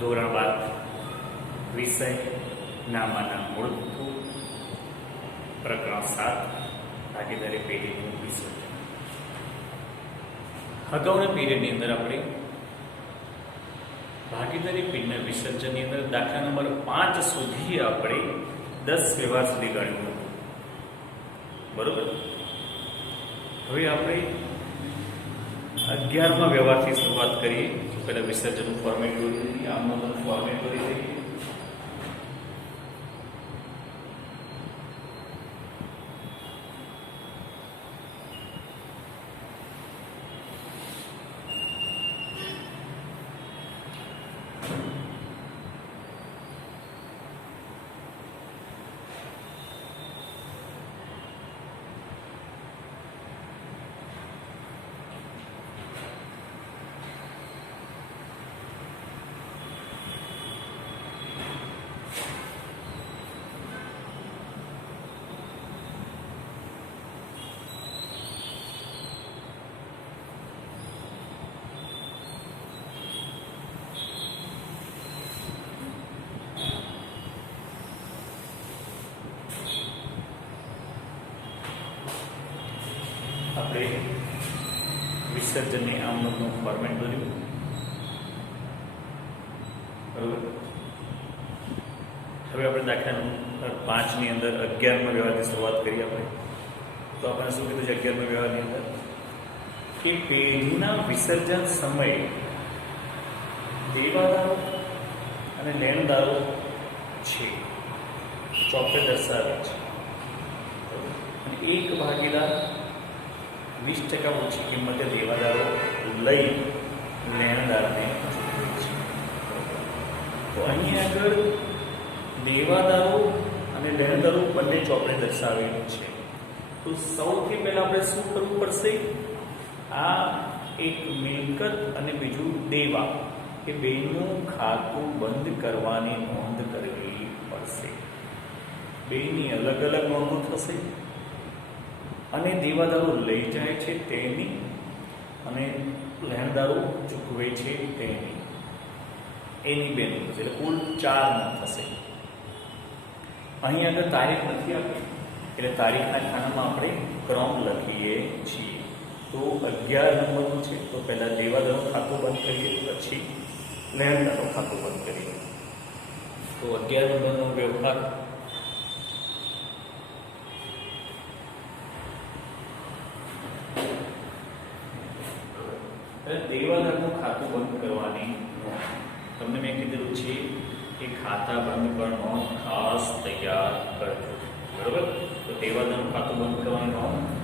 ધોરણ 12 વિષય નામાના મૂળભૂત પ્રકરણ 7 ભાગીદારી પેઢીનું વિસર્જન. અગાઉના પીરિયડની અંદર આપણે ભાગીદારી પેઢીના વિસર્જનની અંદર દાખલા નંબર 5 સુધી આપણે 10 વ્યવહાર સુધી ગણ્યું હતું. બરોબર. હવે આપણે 11મા વ્યવહારથી શરૂઆત કરીએ. પહેલા વિસર્જનનું ફોર્મેટ દોરી દઈએ. આમનું ફોર્મેટ દોરી દઈએ. આપણે વિસર્જનની આમનોંધનું ફોર્મેટ દોર્યું. બરોબર. હવે આપણે દાખલા નંબર 5ની અંદર 11મા વ્યવહારની શરૂઆત કરીએ. આપણે તો આપણે શું કીધું છે 11મા વ્યવહારની અંદર કે પેઢીના વિસર્જન સમયે દેવાદારો અને લેણદારો છે ચોપડે દર્શાવે છે. અને એક ભાગીદાર 20% ઓછી કિંમતે દેવાદારો લઈ લેણદારને ચૂકવે છે. તો અહીં આગળ દેવાદારો અને લેણદારો બંને ચોપડે દર્શાવેલું છે. તો સૌથી પહેલા આપણે શું કરવું પડશે? આ એક મિલકત અને બીજું દેવા એ બેનું ખાતું બંધ કરવાની નોંધ કરવી પડશે. બેની અલગ અલગ નોંધો થશે અને દેવાદારો લઈ જાય છે તેની અને લેણદારો ચૂકવે છે તેની, એની બે નોંધ થશે. એટલે કુલ 4 નોંધ થશે. અહીં આગળ તારીખ નથી આપી એટલે તારીખના ખાનામાં આપણે ક્રમ લખીએ છીએ. તો 11 નંબરનું છે તો પહેલા દેવાદારોનું ખાતું બંધ કરીએ, પછી લેણદારોનું ખાતું બંધ કરીએ. તો 11 નંબરનો વ્યવહાર દેવાદારનું ખાતું બંધ કરવાની નોંધ. તમને મેં કીધેલું છે કે ખાતા બંધ પર નોંધ ખાસ તૈયાર કરજો. બરોબર. તો દેવાદારનું ખાતું બંધ કરવાની નોંધ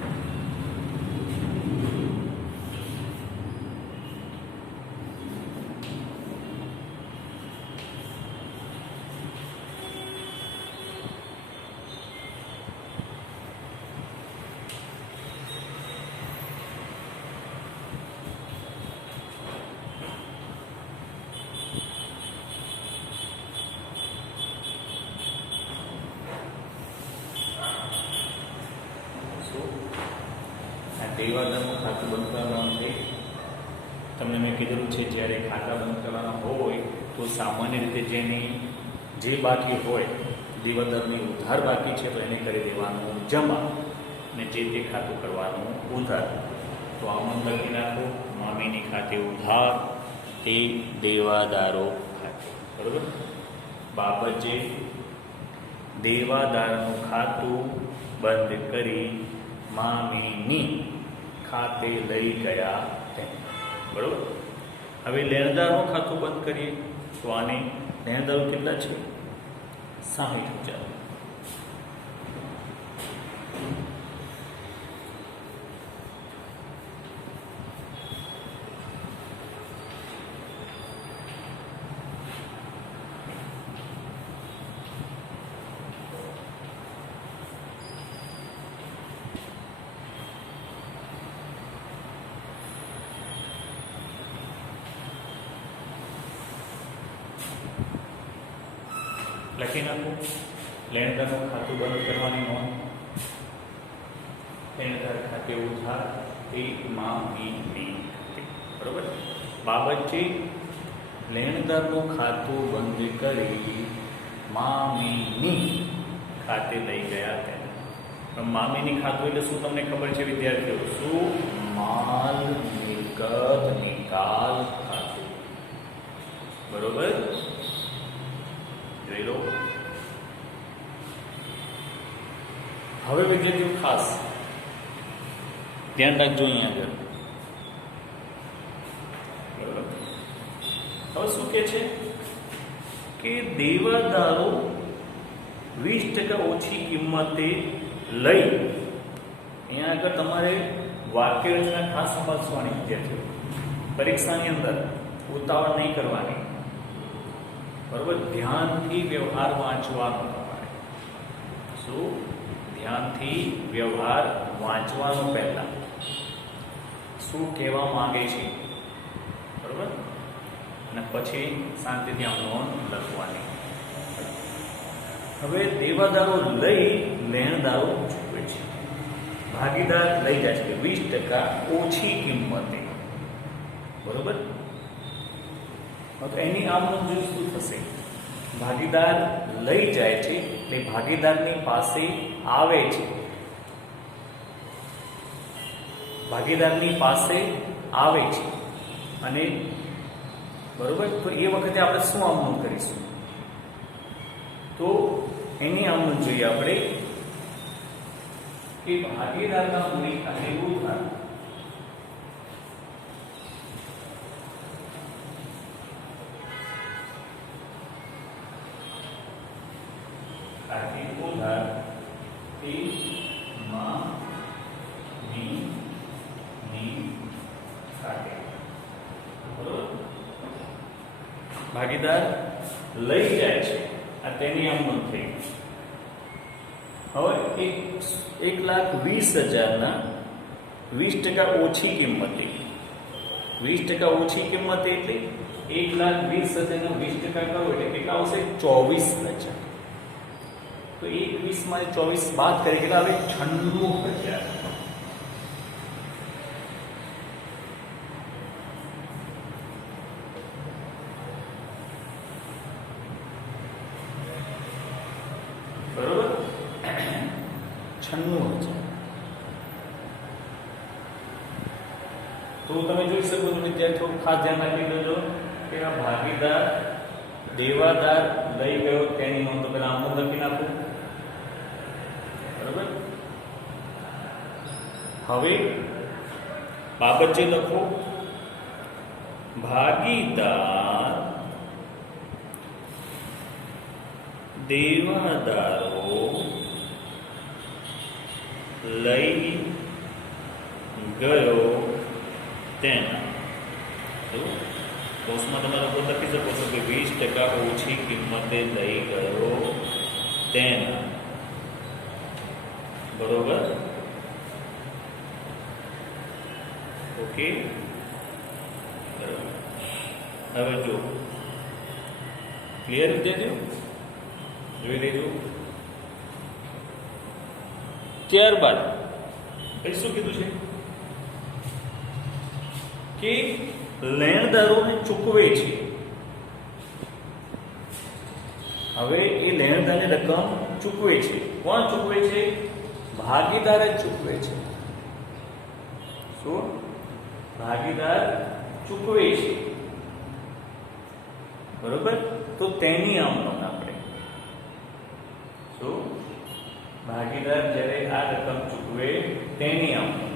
દેવાદારનું ખાતું બંધ કરવાનું છે. તમને મેં કીધેલું છે જ્યારે ખાતા બંધ કરવાના હોય તો સામાન્ય રીતે જે બાકી હોય દેવાદારની ઉધાર બાકી છે તો એને કરી દેવાનું જમા અને જે તે ખાતું કરવાનું ઉધાર. તો આમાં લખી નાખો મામીની ખાતે ઉધાર તે દેવાદારો ખાતે. બરોબર. બાબતે દેવાદારનું ખાતું બંધ કરી મામીની ખાતે લઈ ગયા તેમ. બરોબર. હવે લેણદારનું ખાતું બંધ કરીએ તો આને લેણદારો કેટલા છે? 60,000. લખી નાખો લેણદારનું ખાતું બંધ કરવાની નોંધ. લેણદાર ખાતે ઉધાર તે મામીની. બરોબર. બાબત છે લેણદારનું ખાતું બંધ કરી મામીની ખાતે લઈ ગયા તેને. પણ મામીની ખાતું એટલે શું તમને ખબર છે વિદ્યાર્થીઓ? શું? માલ મિલકત નિકાલ ખાતું. બરોબર, જોઈ લો. હવે વિદ્યાર્થીઓ ખાસ ધ્યાન રાખજો અહીંયા આગળ. હવે શું કે છે કે દેવાદારો 20% ઓછી કિંમતે લઈ. અહીંયા આગળ તમારે વાક્ય રચના ખાસ સમજવાની વિદ્યાર્થીઓ. પરીક્ષાની અંદર ઉતાવળ નહીં કરવાની, બરોબર? ધ્યાનથી વ્યવહાર વાંચવાનો તમારે. શું? ધ્યાનથી વ્યવહાર વાંચવાનો. પહેલા શું કહેવા માંગે છે, બરોબર? અને પછી શાંતિથી આમ નોંધ લખવાની. હવે દેવાદારો લઈ લેણદારો ચૂકવે છે. ભાગીદાર લઈ જાય છે 20% ઓછી કિંમતે, બરોબર? તો એની આમ નોંધ શું થશે? ભાગીદાર લઈ જાય છે એટલે ભાગીદારની પાસે આવે છે. ભાગીદારની પાસે આવે છે અને બરોબર, તો એ વખતે આપણે શું આમનોંધ કરીશું? તો એની આમનોંધ જોઈએ આપણે કે ભાગીદારના મૂડી ખાતે ઉધાર. ખાતે ઉધાર તે ની ખાતે, બરોબર? ભાગીદાર લઈ જાય છે, આ તેની આમનોંધ થઈ. હવે 1,20,000 20% ઓછી કિંમતે. 20% ઓછી કિંમતે એટલે 1,20,000 20% કરો એટલે કેટલા આવશે? 24,000. તો 21 માં 24 બાદ કરીએ કેટલા આવે? 96,000. બરોબર, 96,000. તો તમે જોઈ શકો છો વિદ્યાર્થીઓ, ખાસ ધ્યાન રાખી લેજો કે આ ભાગીદાર દેવાદાર લઈ ગયો તેની નોંધ પેલા આમ લખી નાખો, બરોબર? હવે બાબત જે લખો, ભાગીદાર દેવાદારો લઈ ગયો તેના. તો કોષમાં તમે લોકો લખી શકો છો કે 20% ઓછી કિંમતે લઈ ગયો તેના, બરોબર? ઓકે, હવે જો ક્લિયર વિદ્યાર્થીઓ જોઈ લેજો. ત્યારબાદ શું કીધું છે કે લેણદારોને ચૂકવે છે. હવે એ લેણદારની રકમ ચૂકવે છે. કોણ ચૂકવે છે? ભાગીદાર જ ચૂકવે છે. શું? ભાગીદાર ચૂકવે છે, બરોબર? તો તેની આમ નોંધ આપણે. શું? ભાગીદાર જ્યારે આ રકમ ચૂકવે તેની આમ નોંધ.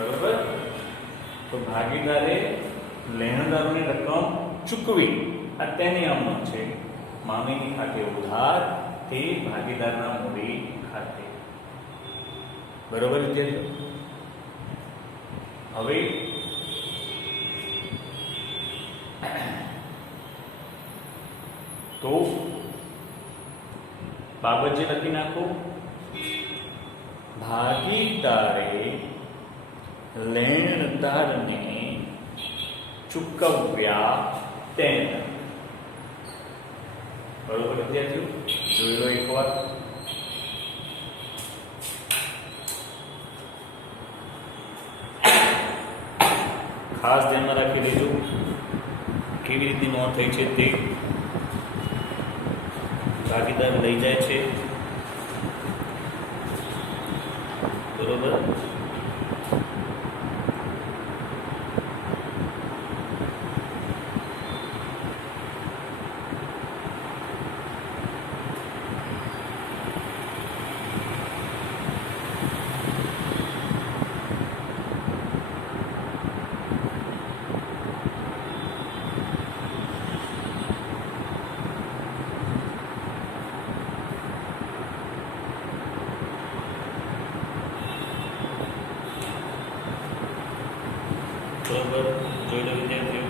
બરોબર? તો ભાગીદારે લેણદારોની રકમ ચૂકવી, આ તેની આમનોંધ છે. મામીની ખાતે ઉધાર તે ભાગીદારના મૂડી ખાતે. બરોબર વિદ્યાર્થીઓ? હવે તો બાબત જે લખી નાખો, ભાગીદારે લેણદારને ચૂકવ્યા તેના. બરોબર વિદ્યાર્થીઓ, જોઈ લો એકવાર. ખાસ ધ્યાનમાં રાખી લેજો કેવી રીતની નોંધ થઈ છે તે. ભાગીદાર લઈ જાય છે, બરોબર. બરોબર, જોઈ લો વિદ્યાર્થીઓ.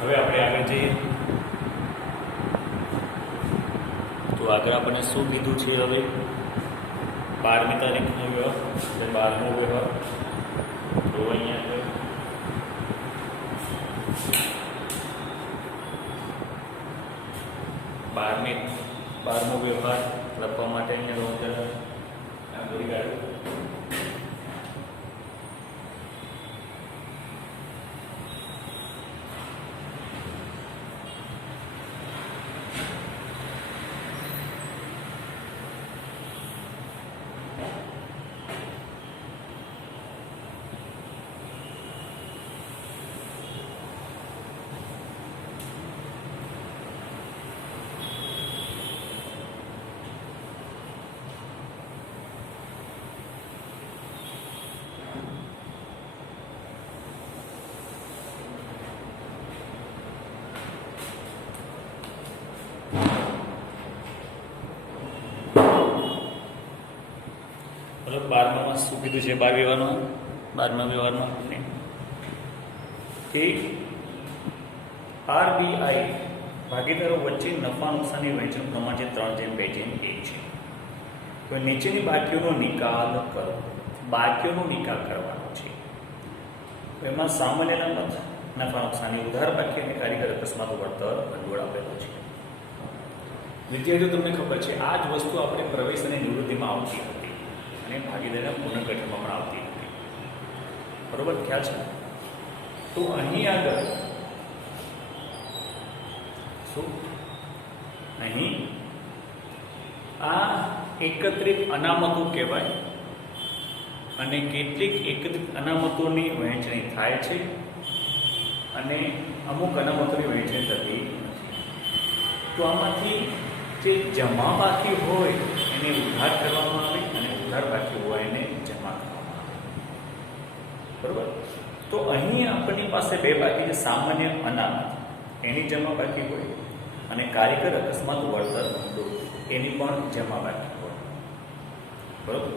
હવે આપણે આગળ જઈએ. તો આગળ આપણને શું કીધું છે? હવે 12મી તારીખનો વ્યવહાર એટલે 12મો વ્યવહાર. તો અહીંયા 12મો વ્યવહાર લખવા માટે અહીંયા નોંધ કરી કાઢ્યું. મતલબ 12માં શું કીધું છે? 12મા વ્યવહારમાં કે આરબીઆઈ ભાગીદારો વચ્ચે નફા નુકસાનની વહેંચણી પ્રમાણે 3/2/1 છે. તો નીચેની બાકીઓનો નિકાલ કરો. બાકીઓનો નિકાલ કરવાનો છે. એમાં સામાન્ય અનામત, નફા નુકસાની, ઉધાર બાકી અને કારીગર અકસ્માત વળતર ભંડોળ આપેલું છે. વિદ્યાર્થીઓ, તમને ખબર છે આ જ વસ્તુ આપણે પ્રવેશ અને નિવૃત્તિમાં આવતી હતી અને ભાગીદારના પુનર્ગઠનમાં પણ આવતી હતી. બરોબર, ખ્યાલ છે? તો અહીં આગળ શું? અહીં આ એકત્રિત અનામતો કહેવાય અને કેટલીક એકત્રિત અનામતોની વહેંચણી થાય છે અને અમુક અનામતોની વહેંચણી થતી નથી. તો આમાંથી જે જમા બાકી હોય એને ઉધાર કરવામાં આવે અને ઉધાર બાકી હોય એને જમા કરવામાં આવે. બરોબર. તો અહીં આપણી પાસે બે બાકી છે. સામાન્ય અનામત એની જમા બાકી હોય અને કારીગર અકસ્માત વળતર ભંડોળ એની પણ જમા બાકી હોય. બરોબર.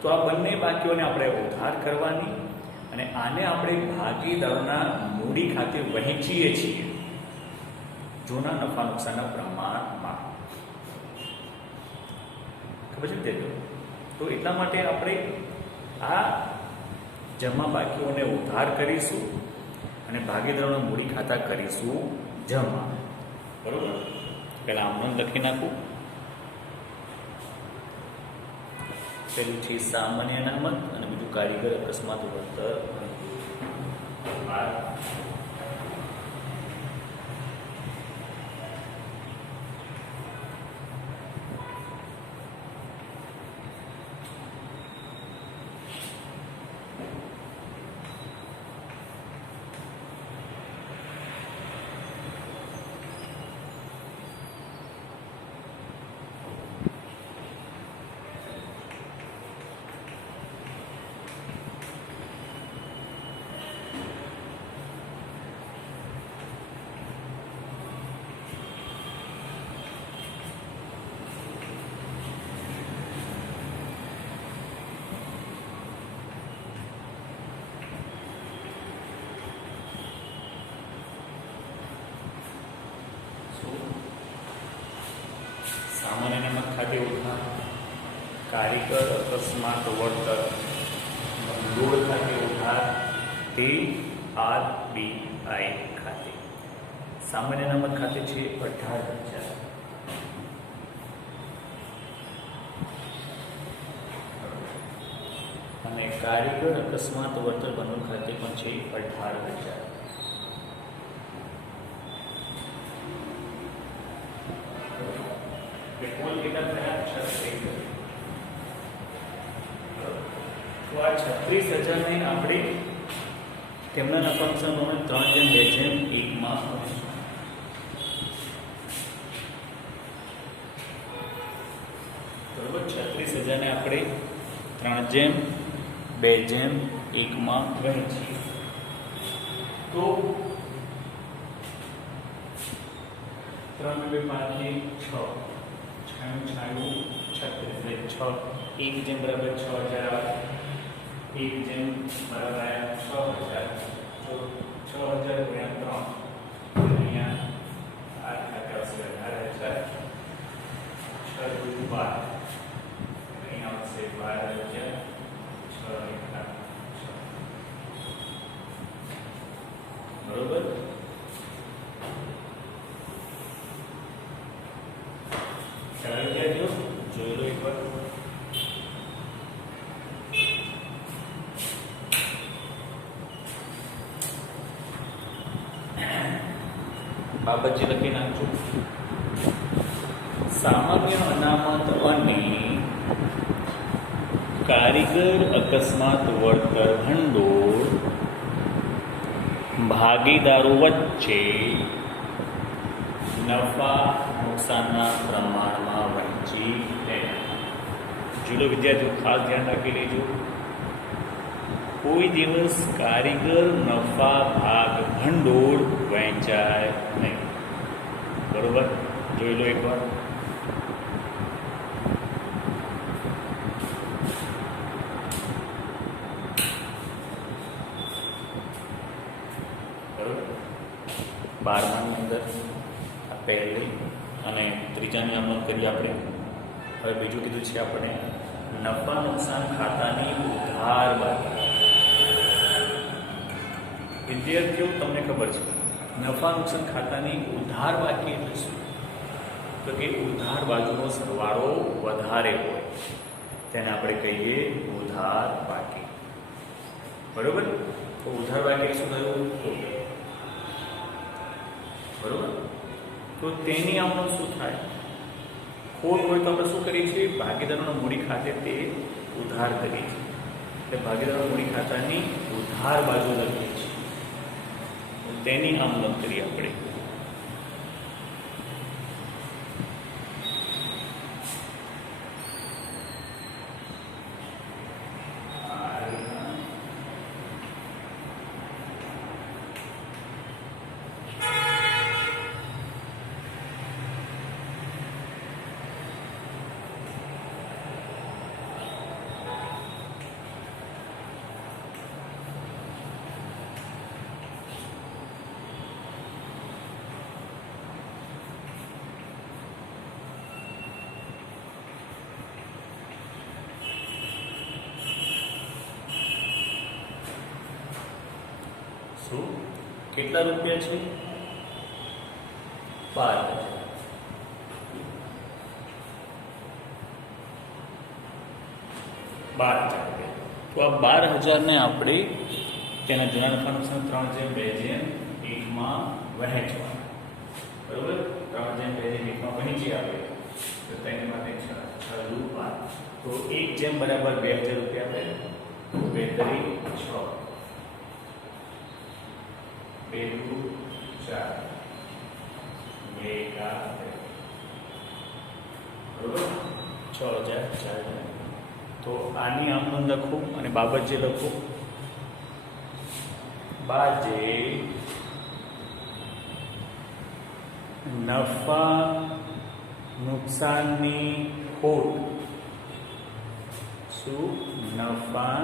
તો આ બંને બાકીઓને આપણે ઉધાર કરવાની અને આને આપણે ભાગીદારોના મૂડી ખાતે વહેંચીએ છીએ જૂના નફા નુકસાનના પ્રમાણમાં. ખબર છે ને? તો એટલા માટે આપણે આ જમા બાકીઓને ઉધાર કરીશું અને ભાગીદારોના મૂડી ખાતા કરીશું જમા. બરોબર. પહેલા આમનું લખી નાખું. પેલું છે સામાન્ય અનામત અને બીજું કારીગર અકસ્માત વળતર. સામાન્ય અનામત ખાતે ઉધાર, કારીગર અકસ્માત વળતર ભંડોળ ખાતે ઉધાર તે RBI ખાતે. સામાન્ય અનામત ખાતે છે 18,000 અને કારીગર અકસ્માત વળતર ભંડોળ ખાતે પણ છે 18,000. કુલ કેટલા થયા? 36. તો આ 36,000 ને આપણે તેમના નફા નુકસાનોને 3/2/1 માં કરીશું. બરોબર, 36,000 ને આપણે 3/2/1 માં વહેંચીએ તો 3/5 6 36 1 જેમ બરાબર 6,000 આવે, 1 જેમ બરાબર 6,000, તો 6,000 ગુણ્યા 3 અહીંયા આ ખાતે આવશે 18,000, 6 × 12 અહીંયા આવશે 12,000, 6 × 6. બરોબર. જોઈ લો એકવાર. બાબતજી લખી નાખજો. સામાન્ય અનામત અને કારીગર અકસ્માત વળતર ભંડોળ ભાગીદારો વચ્ચે નફા નુકસાનના પ્રમાણમાં વહેંચી લેવા. જુલો વિદ્યાર્થીઓ, ખાસ ધ્યાન રાખી લેજો. કોઈ દિવસ કારીગર નફા ભાગ ભંડોળ વહેંચાય નહીં. બરોબર, જોઈ લો એકવાર. બરોબર, 12માની અંદર આ પહેલી અને ત્રીજાની અમલ કરી આપણે. હવે બીજું કીધું છે આપણે નફા નુકસાન ખાતાની ઉધાર બાકી. વિદ્યાર્થીઓ, તમને ખબર છે નફા નુકસાન ખાતાની ઉધાર બાકી એટલે શું? તો કે ઉધાર બાજુનો સરવાળો વધારે હોય તેને આપણે કહીએ ઉધાર બાકી. બરોબર, તો ઉધાર બાકી શું થયું? બરોબર, તો તેની આમનો શું થાય? ખોટ હોય તો આપણે શું કરીએ છીએ? ભાગીદારોના મૂડી ખાતે તે ઉધાર કરીએ છીએ. એટલે ભાગીદારોના મૂડી ખાતાની ઉધાર બાજુ લખીએ છીએ, તેની આમ નોંધ કરીએ આપણે. કેટલા રૂપિયા છે? 12,000. તો આ 12,000 ને આપણે તેના જૂના નફા નુકસાન 3/2/1 માં વહેંચવા. બરોબર, 3/2/1 માં વહેંચી આપણે તો તેની માટે 6 × 12, તો 1 જેમ બરાબર 2,000 રૂપિયા આવે. 2 × 6, 2 × 4, 2 × બરોબર 6,000. તો આની આમ નોંધ લખો અને બાબત જે લખો. બાજે નફા નુકસાનની ખોટ. શું? નફા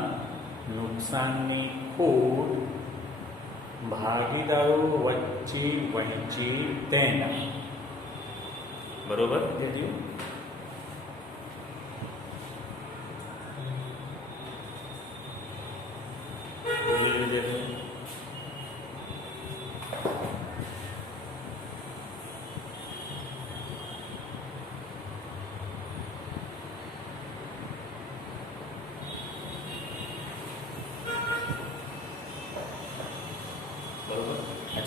નુકસાનની ખોટ ભાગીદારો વચ્ચે વહેંચી તેના. બરોબર વિદ્યાર્થીઓ?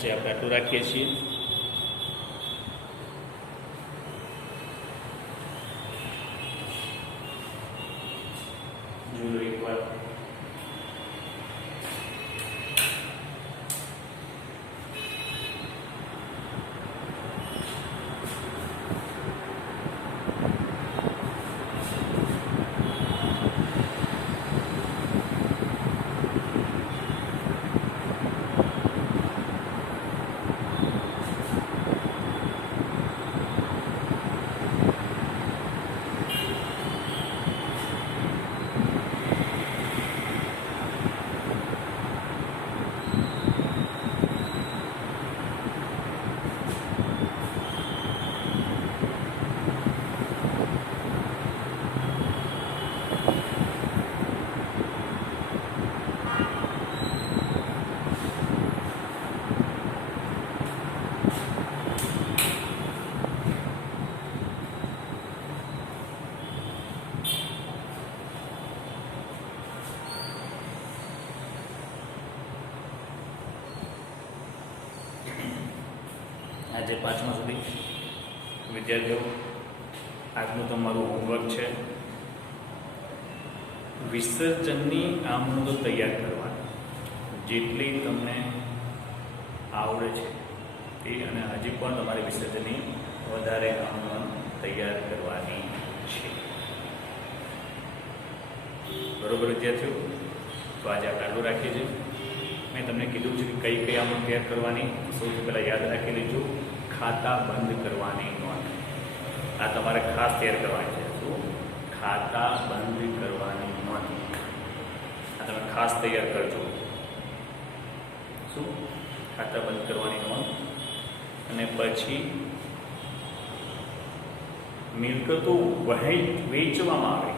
આજે આપણે આટલું રાખીએ છીએ. જોયું એકવાર. આજે 5મા સુધી વિદ્યાર્થીઓ, આજનું તમારું હોમવર્ક છે વિસર્જનની આમનોંધો તૈયાર કરવાની. જેટલી તમને આવડે છે તે, અને હજી પણ તમારે વિસર્જનની વધારે આમનોંધ તૈયાર કરવાની છે. બરોબર વિદ્યાર્થીઓ? તો આજે આપણે આટલું રાખીએ છીએ. મેં તમને કીધું છે કે કઈ કઈ આમનોંધ તૈયાર કરવાની. સૌથી પહેલાં યાદ રાખી લેજો, ખાતા બંધ કરવાની નોંધ. આ તમારે ખાસ તૈયાર કરવાની છે. શું? ખાતા બંધ કરવાની નોંધ. આ તમે ખાસ તૈયાર કરજો. શું? ખાતા બંધ કરવાની નોંધ. અને પછી મિલકતો વેચવામાં આવે,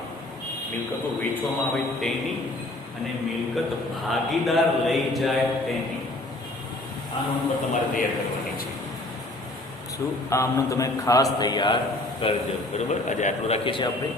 મિલકતો વેચવામાં આવે તેની, અને મિલકત ભાગીદાર લઈ જાય તેની આ નોંધ પણ તમારે તૈયાર કરવાની છે. શું? આ નોંધ તમે ખાસ તૈયાર કરજો. બરાબર? આજે આટલું રાખીએ છીએ આપણે.